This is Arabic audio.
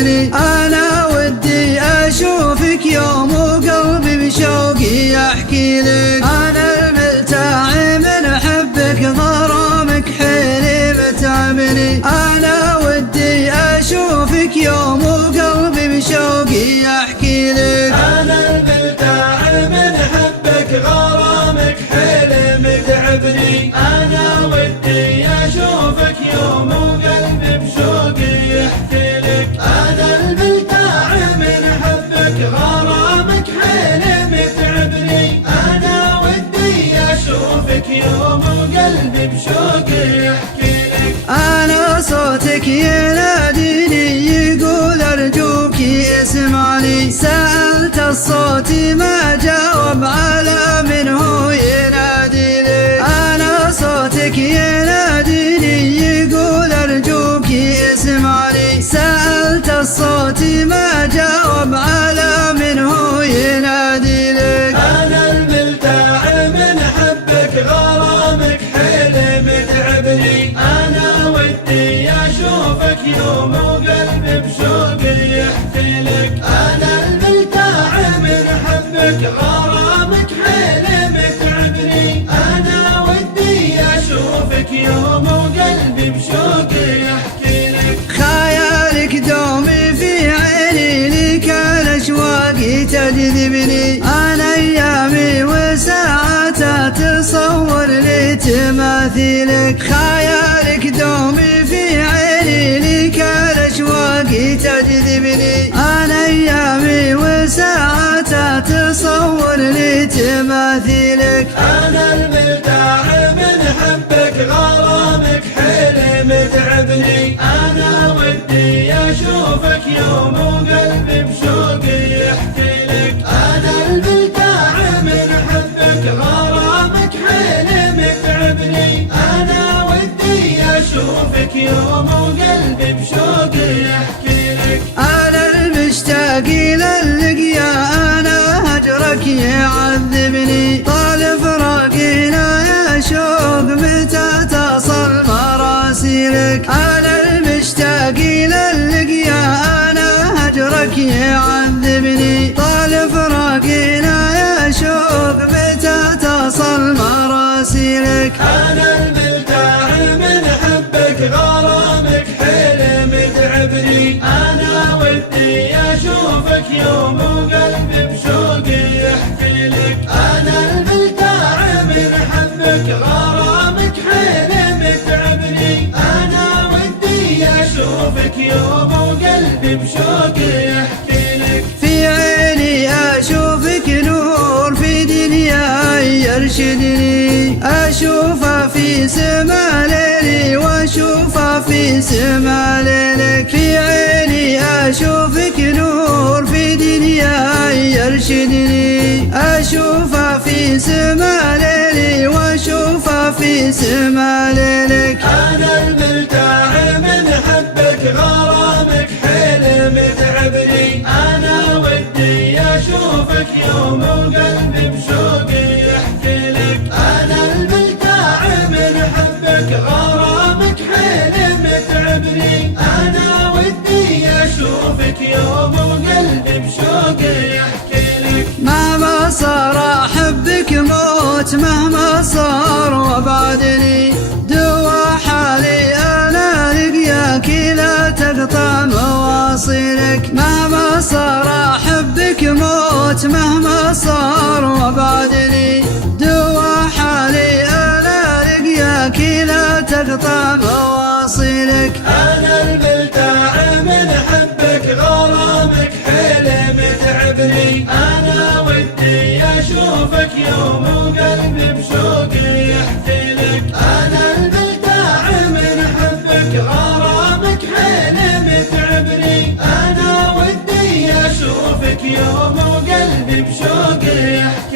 تعبني. أنا ودي أشوفك يوم وقلبي بشوقي يحكي لك. أنا الملتاع من حبك غرامك حيلي متعبني. أنا ودي أشوفك يوم وقلبي بشوقي يحكي لك. أنا الملتاع من حبك غرامك حيلي متعبني. أنا ودي أشوفك يوم وقلبي بشوقي يحكي لك. أنا الملتاع من حبك غرامك حيلي متعبني. أنا ودي أشوفك يوم وقلبي بشوقي يحكي لك. أنا صوتك يناديني يقول أرجوك اسمعني. سألت الصوت ما جاوب على من هو ينادي لك. أنا صوتك يناديني يقول أرجوك اسمعني. سألت الصوت ما جاوب على من هو ينادي لك. أنا الملتاع من حبك غرامك حيلي متعبني. أنا ودي أشوفك يوم وقلبي بشوقي يحكي لك. أنا الملتاع من حبك غرامك حيلي متعبني. أنا ودي أشوفك يوم وقلبي بشوقي يحكي لك. خيالك دومي في عيني لك الأشواق تجذبني. أنا أيامي وساعاتها تصور لي تماثيلك. خيالك دومي في عيني لك الأشواق تجذبني. أنا أيامي وساعاتها تصور لي تماثيلك. أنا الملتاع من حبك غرامك حيلي متعبني. أنا ودي أشوفك يوم وقلبي بشوقي يحكي لك. أنا الملتاع من حبك غرامك حيلي متعبني. أنا ودي أشوفك يوم وقلبي بشوقي يحكي لك. أنا المشتاق إلى اللقيا. أنا هجرك يعذبني. طال فراقنا يا شوق متى تصل مراسيلك. أنا المشتاق إلى اللقيا. أنا هجرك يعذبني. طال فراقنا يا شوق متى تصل مراسيلك. أنا الملتاع من حبك غرامك حيلي متعبني. أنا ودي أشوفك يوم وقلبي بشوقي يحكي لك. أنا الملتاع من حبك غرامك حيلي متعبني. أنا ودي أشوفك يوم وقلبي بشوقي يحكي لك. في عيني أشوفك نور في دنياي يرشدني. أشوفه في سما ليلي وأشوفه في سما ليلك. في عيني أشوفك نور في دنياي يرشدني. أشوفه في سما ليلي وأشوفه في سما ليلك. أنا الملتاع من حبك غرامك حيلي متعبني. أنا ودي أشوفك يوم وقلبي بشوقي يحكي لك. أنا الملتاع من حبك غرامك حيلي متعبني. أنا ودي أشوفك يوم وقلبي بشوقي يحكي لك. مهما صار أحبك موت مهما صار وبعدني. دوا حالي أنا لقياك لا تقطع مواصلك. مهما صار أحبك موت مهما صار وبعدني. دوا حالي أنا لقياك لا تقطع مواصلك. أنا الملتاع من حبك غرامك حيلي متعبني. أنا ودي أشوفك يوم وقلبي بشوقي يحكي لك. أنا الملتاع من حبك غرامك حيلي متعبني. أنا ودي أشوفك يوم وقلبي بشوقي يحكي لك.